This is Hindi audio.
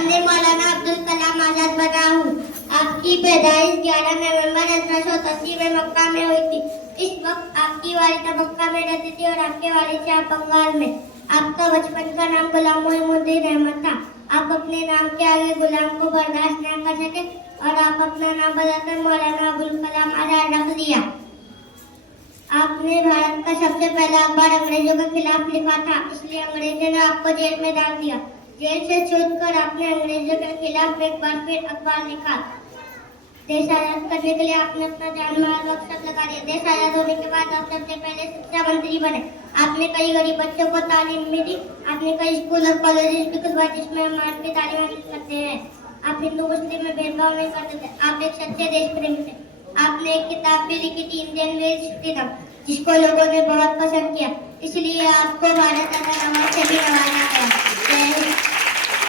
सामने मौलाना अब्दुल कलाम आजाद बना हूँ। आपकी पैदाइश 11 नवंबर 1880 में मक्का में हुई थी। इस वक्त आपकी वालिदा मक्का में रहती थी और आपके वालिद साहब बंगाल में। आपका बचपन का नाम गुलाम मोइनुद्दीन अहमद था। आप अपने नाम के आगे गुलाम को बर्दाश्त न कर सके और आप अपना नाम बदलकर मौलाना अब्दुल कलाम आजाद रख दिया। आपने भारत का सबसे पहला अखबार अंग्रेजों के खिलाफ लिखा था, इसलिए अंग्रेजों ने आपको जेल में डाल दिया। जेल से छूटकर आपने अंग्रेजों के खिलाफ एक बार फिर अखबार लिखा। देश आजाद करने के लिए आपने अपना जान माल वक्त लगा दिया। देश आजाद होने के बाद आप सबसे पहले शिक्षा मंत्री बने। आपने कई गरीब बच्चों को तालीम भी दी। आपने कई स्कूल और कॉलेज भी खुलवाए जिसमें हमारे की तालीम करते हैं। आप हिंदू मुस्लिम में भेदभाव नहीं करते थे। आप एक सच्चे देश प्रेमी थे। आपने एक किताब भी लिखी थी, इंडियन वेज फ्रीडम, जिसको लोगों ने बहुत पसंद किया, इसलिए आपको भारत रत्न अवार्ड से भी नवाजा गया।